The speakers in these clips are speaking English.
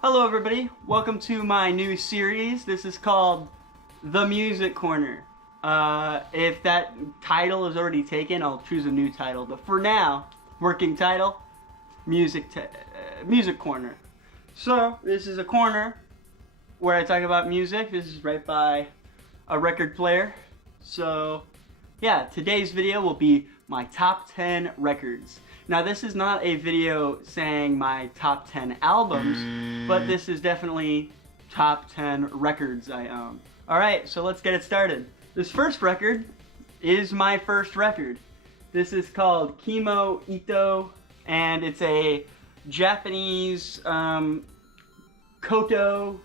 Hello everybody, welcome to my new series. This is called The Music Corner. If that title is already taken, I'll choose a new title. But for now, working title, Music Corner. So, this is a corner where I talk about music. This is right by a record player. So, yeah, today's video will be my top 10 records. Now, this is not a video saying my top 10 albums, but this is definitely top 10 records I own. Alright, so let's get it started. This first record is my first record. This is called Kimo Ito, and it's a Japanese koto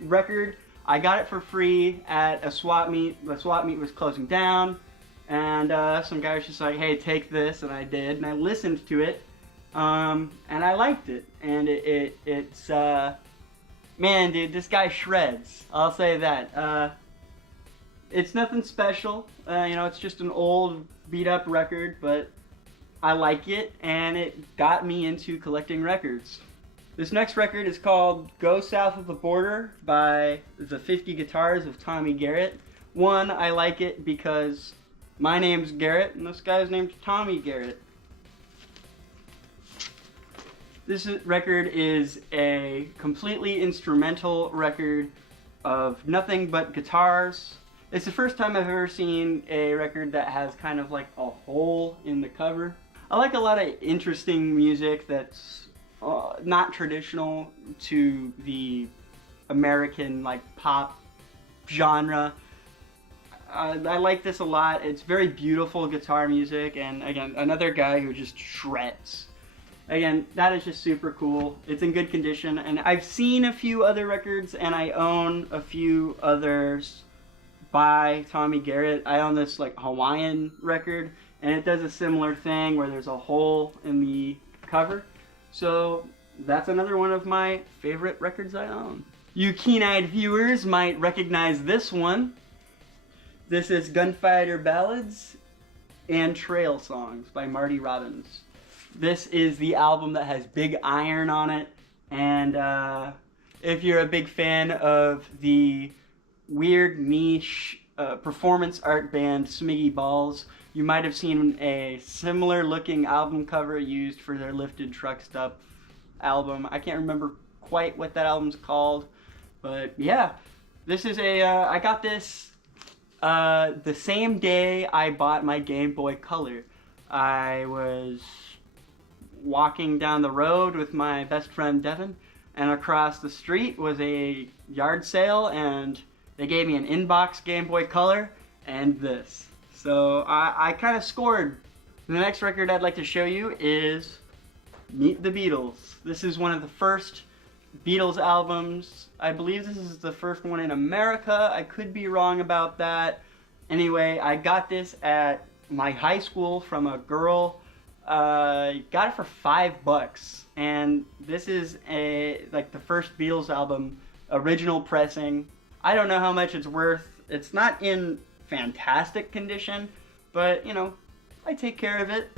record. I got it for free at a swap meet. The swap meet was closing down. And some guy was just like, hey, take this, and I did, and I listened to it, and I liked it, and it's, man, dude, this guy shreds, I'll say that. It's nothing special, you know, it's just an old, beat-up record, but I like it, and it got me into collecting records. This next record is called Go South of the Border by the 50 Guitars of Tommy Garrett. One, I like it because my name's Garrett, and this guy's name's Tommy Garrett. This record is a completely instrumental record of nothing but guitars. It's the first time I've ever seen a record that has kind of like a hole in the cover. I like a lot of interesting music that's not traditional to the American like pop genre. I like this a lot. It's very beautiful guitar music, and again, another guy who just shreds. Again, that is just super cool. It's in good condition, and I've seen a few other records, and I own a few others by Tommy Garrett. I own this like Hawaiian record, and it does a similar thing where there's a hole in the cover. So that's another one of my favorite records I own. You keen-eyed viewers might recognize this one. This is Gunfighter Ballads and Trail Songs by Marty Robbins. This is the album that has Big Iron on it, and if you're a big fan of the weird niche performance art band Smiggy Balls, you might have seen a similar looking album cover used for their Lifted Truck Stop album. I can't remember quite what that album's called, but yeah, this is a, I got this the same day I bought my Game Boy Color. I was walking down the road with my best friend Devin, and across the street was a yard sale, and they gave me an in-box Game Boy Color and this. So I kind of scored. The next record I'd like to show you is Meet the Beatles. This is one of the first Beatles albums. I believe this is the first one in America. I could be wrong about that. Anyway, I got this at my high school from a girl. Got it for $5, and this is like the first Beatles album, original pressing. I don't know how much it's worth. It's not in fantastic condition, but you know, I take care of it.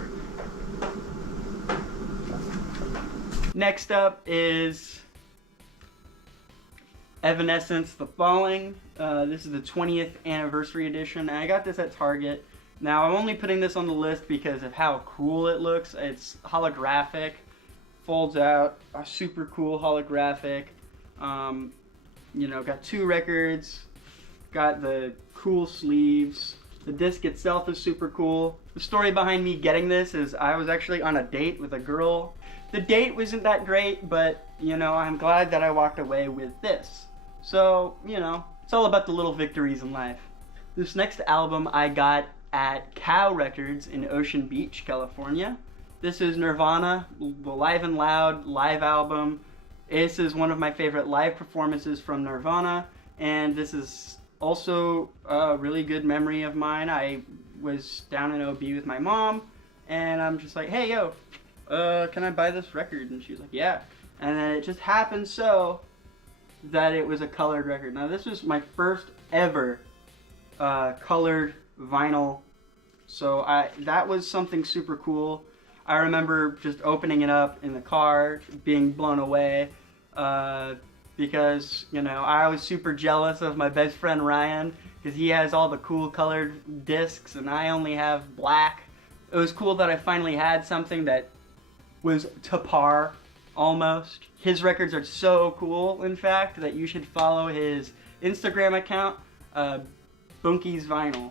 Next up is Evanescence, The Falling. This is the 20th anniversary edition, and I got this at Target. Now, I'm only putting this on the list because of how cool it looks. It's holographic, folds out, a super cool holographic. You know, got 2 records, got the cool sleeves. The disc itself is super cool. The story behind me getting this is I was actually on a date with a girl. The date wasn't that great, but, you know, I'm glad that I walked away with this. So, you know, it's all about the little victories in life. This next album I got at Cow Records in Ocean Beach, California. This is Nirvana, the Live and Loud live album. This is one of my favorite live performances from Nirvana, and this is also a really good memory of mine. I was down in OB with my mom, and I'm just like, hey, yo, can I buy this record? And she was like, yeah. And then it just happened so that it was a colored record. Now, this was my first ever colored vinyl, so that was something super cool. I remember just opening it up in the car, being blown away, because, you know, I was super jealous of my best friend Ryan, because he has all the cool colored discs and I only have black. It was cool that I finally had something that was to par, almost. His records are so cool, in fact, that you should follow his Instagram account, Bunky's Vinyl.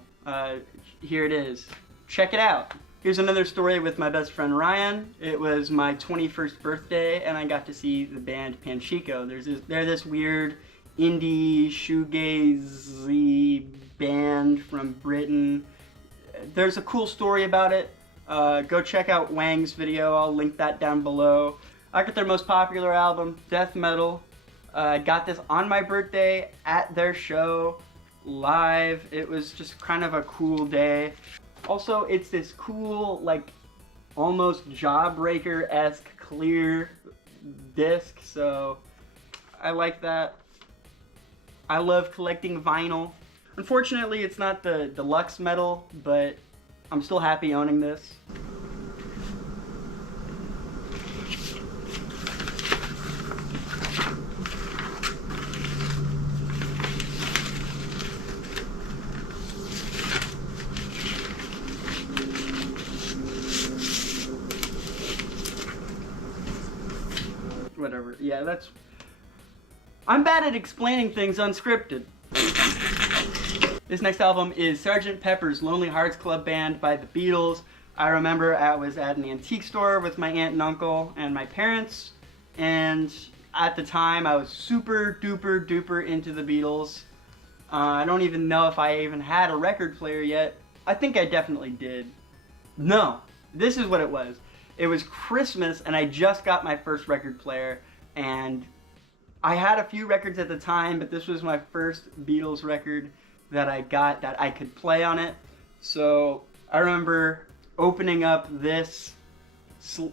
Here it is. Check it out. Here's another story with my best friend Ryan. It was my 21st birthday and I got to see the band Panchico. They're this weird indie shoegazy band from Britain. There's a cool story about it. Go check out Wang's video, I'll link that down below. I got their most popular album, Death Metal. Got this on my birthday at their show, live. It was just kind of a cool day. Also, it's this cool, like, almost Jawbreaker-esque clear disc, so I like that. I love collecting vinyl. Unfortunately, it's not the deluxe metal, but I'm still happy owning this. Whatever, yeah, I'm bad at explaining things unscripted. This next album is Sgt. Pepper's Lonely Hearts Club Band by the Beatles. I remember I was at an antique store with my aunt and uncle and my parents, and at the time I was super duper duper into the Beatles. I don't even know if I even had a record player yet. I think I definitely did. No, this is what it was. It was Christmas and I just got my first record player, and I had a few records at the time, but this was my first Beatles record that I got that I could play on it. So I remember opening up this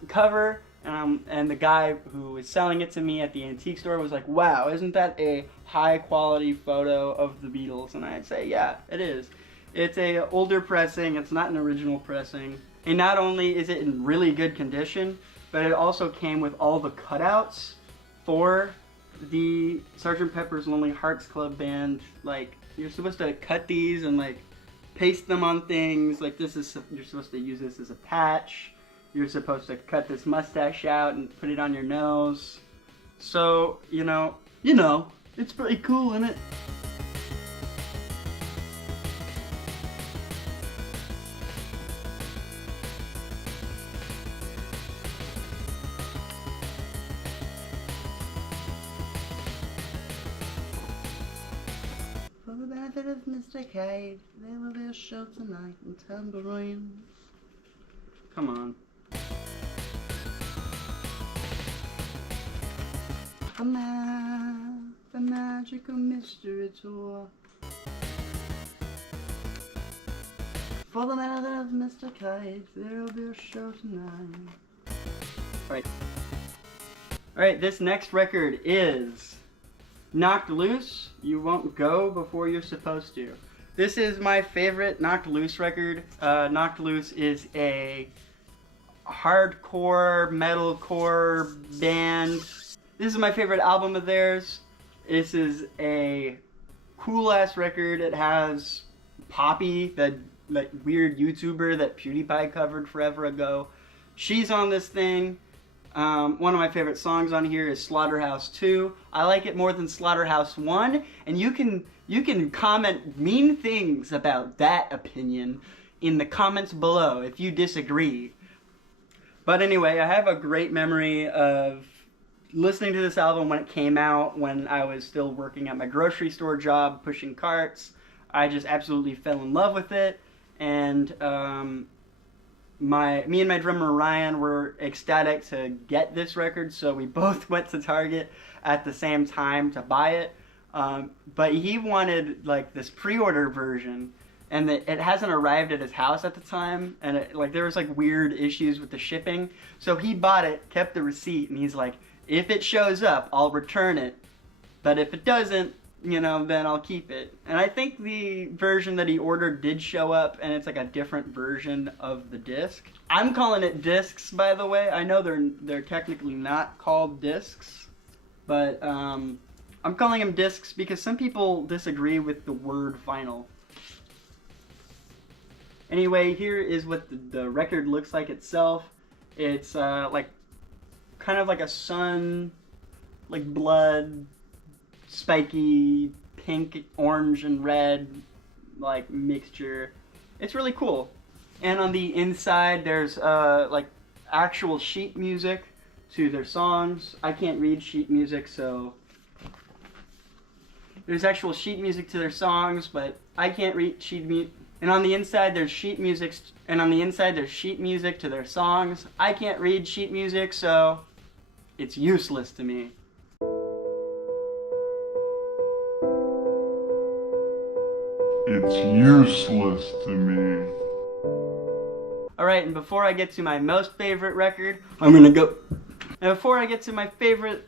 cover, and the guy who was selling it to me at the antique store was like, "Wow, isn't that a high quality photo of the Beatles?" And I'd say, "Yeah, it is. It's a older pressing, it's not an original pressing." And not only is it in really good condition, but it also came with all the cutouts for the Sgt. Pepper's Lonely Hearts Club Band. Like, you're supposed to cut these and like paste them on things. Like, you're supposed to use this as a patch. You're supposed to cut this mustache out and put it on your nose. So, you know, it's pretty cool, isn't it? For the benefit of Mr. Cade, there will be a show tonight in Tambourine. Come on. The magical mystery tour. For the benefit of Mr. Cade, there will be a show tonight. Alright, this next record is Knocked Loose, You Won't Go Before You're Supposed to. This is my favorite Knocked Loose record. Knocked Loose is a hardcore, metalcore band. This is my favorite album of theirs. This is a cool-ass record. It has Poppy, that weird YouTuber that PewDiePie covered forever ago. She's on this thing. One of my favorite songs on here is Slaughterhouse 2. I like it more than Slaughterhouse 1, and you can comment mean things about that opinion in the comments below if you disagree. But anyway, I have a great memory of listening to this album when it came out, when I was still working at my grocery store job, pushing carts. I just absolutely fell in love with it, and me and my drummer Ryan were ecstatic to get this record, so we both went to Target at the same time to buy it. But he wanted like this pre-order version, and it hasn't arrived at his house at the time, and there was like weird issues with the shipping. So he bought it, kept the receipt, and he's like, "If it shows up, I'll return it, but if it doesn't, you know, then I'll keep it. And I think the version that he ordered did show up, and it's like a different version of the disc. I'm calling it discs, by the way. I know they're technically not called discs, but I'm calling them discs because some people disagree with the word vinyl. Anyway, here is what the record looks like itself. It's like kind of like a sun, like blood, spiky pink, orange, and red like mixture. It's really cool. And on the inside there's like actual sheet music to their songs. I can't read sheet music, so there's actual sheet music to their songs, but I can't read sheet music. And on the inside there's sheet music, to their songs. I can't read sheet music, so it's useless to me. It's useless to me. Alright, and before I get to my most favorite record, I'm gonna go. And before I get to my favorite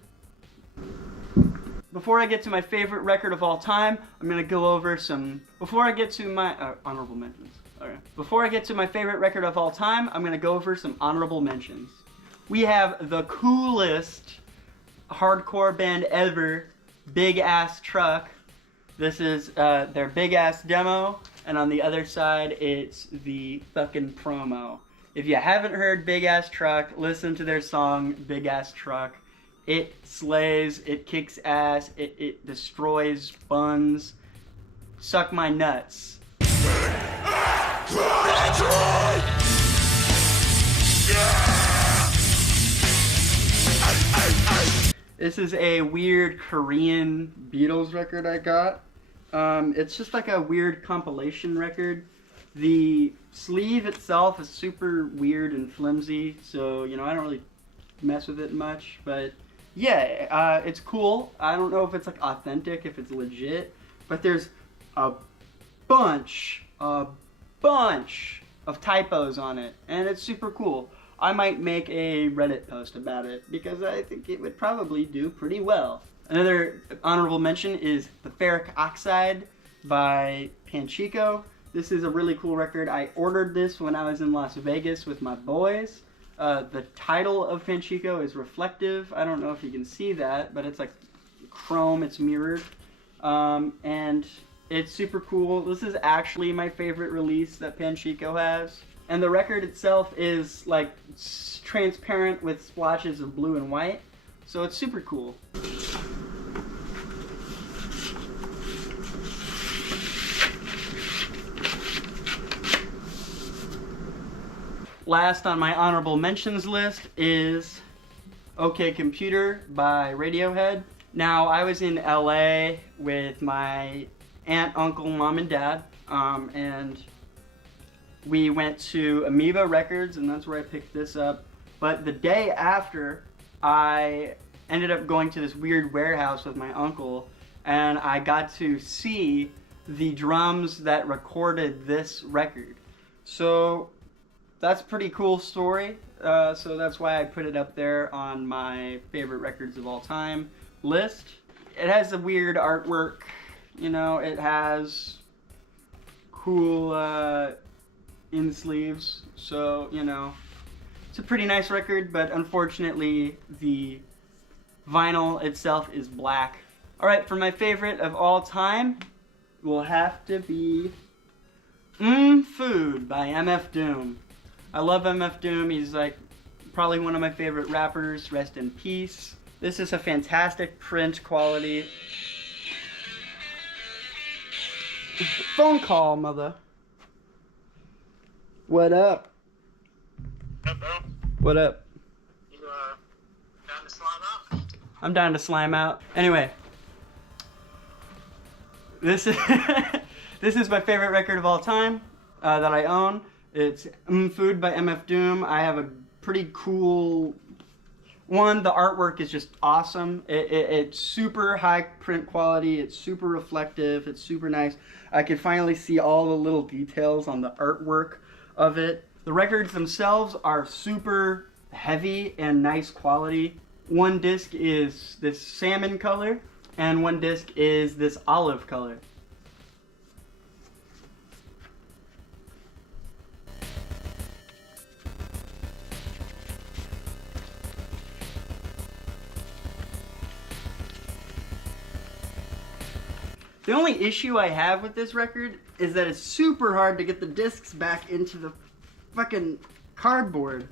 record of all time, I'm gonna go over some. Before I get to my honorable mentions. Alright. Before I get to my favorite record of all time, I'm gonna go over some honorable mentions. We have the coolest hardcore band ever, Big Ass Truck. This is their Big Ass demo, and on the other side, it's the fucking promo. If you haven't heard Big Ass Truck, listen to their song, Big Ass Truck. It slays, it kicks ass, it destroys buns. Suck my nuts. This is a weird Korean Beatles record I got. It's just like a weird compilation record. The sleeve itself is super weird and flimsy, so, you know, I don't really mess with it much, but yeah, it's cool. I don't know if it's like authentic, if it's legit, but there's a bunch of typos on it, and it's super cool. I might make a Reddit post about it because I think it would probably do pretty well. Another honorable mention is The Ferric Oxide by Panchico. This is a really cool record. I ordered this when I was in Las Vegas with my boys. The title of Panchico is Reflective. I don't know if you can see that, but it's like chrome, it's mirrored. And it's super cool. This is actually my favorite release that Panchico has. And the record itself is like transparent with splotches of blue and white. So it's super cool. Last on my honorable mentions list is OK Computer by Radiohead. Now, I was in LA with my aunt, uncle, mom, and dad, and we went to Amoeba Records, and that's where I picked this up. But the day after, I ended up going to this weird warehouse with my uncle, and I got to see the drums that recorded this record. So that's a pretty cool story. So that's why I put it up there on my favorite records of all time list. It has a weird artwork, you know, it has cool in sleeves, so, you know, it's a pretty nice record, but unfortunately the vinyl itself is black. Alright, for my favorite of all time will have to be Food by MF Doom. I love MF Doom. He's like probably one of my favorite rappers. Rest in peace. This is a fantastic print quality. Phone call, mother. What up? Hello. What up? You down to slime out? I'm down to slime out. Anyway, this is this is my favorite record of all time that I own. It's Food by MF Doom. I have a pretty cool one. The artwork is just awesome. It's super high print quality. It's super reflective. It's super nice. I can finally see all the little details on the artwork of it. The records themselves are super heavy and nice quality. One disc is this salmon color, and one disc is this olive color. The only issue I have with this record is that it's super hard to get the discs back into the fucking cardboard.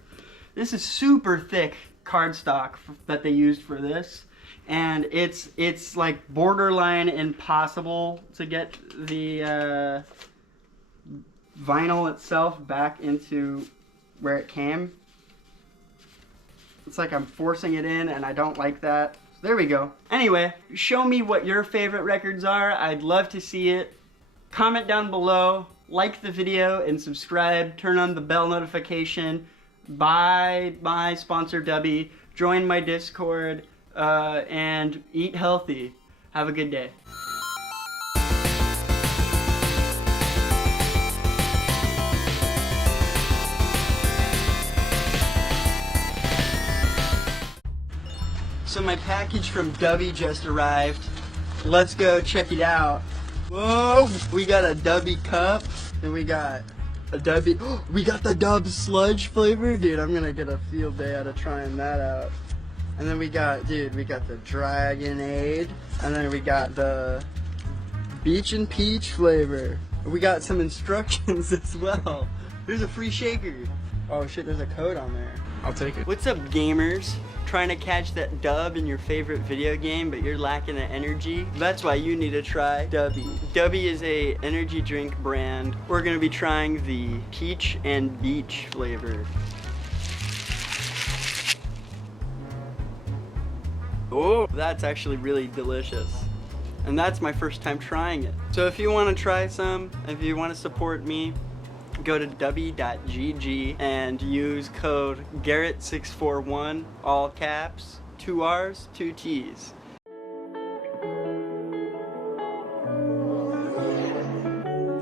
This is super thick cardstock that they used for this, and it's like borderline impossible to get the vinyl itself back into where it came. It's like I'm forcing it in, and I don't like that. There we go. Anyway, show me what your favorite records are. I'd love to see it. Comment down below, like the video, and subscribe. Turn on the bell notification. Buy my sponsor Dubby. Join my Discord. And eat healthy. Have a good day. So my package from Dubby just arrived. Let's go check it out. Whoa! We got a Dubby cup, and we got a Dubby. We got the Dub sludge flavor, dude. I'm gonna get a field day out of trying that out. And then we got the Dragonade, and then we got the Beach and Peach flavor. We got some instructions as well. There's a free shaker. Oh shit! There's a code on there. I'll take it. What's up, gamers? Trying to catch that dub in your favorite video game, but you're lacking the energy? That's why you need to try Dubby. Dubby is a energy drink brand. We're gonna be trying the peach and beach flavor. Oh, that's actually really delicious. And that's my first time trying it. So if you want to try some, if you want to support me, go to dubby.gg and use code Garrett641, all caps, 2 R's, 2 T's.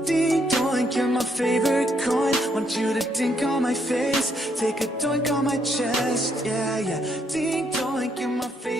Ding doink, you're my favorite coin. Want you to dink on my face, take a doink on my chest. Yeah, yeah. Ding doink, you're my favorite.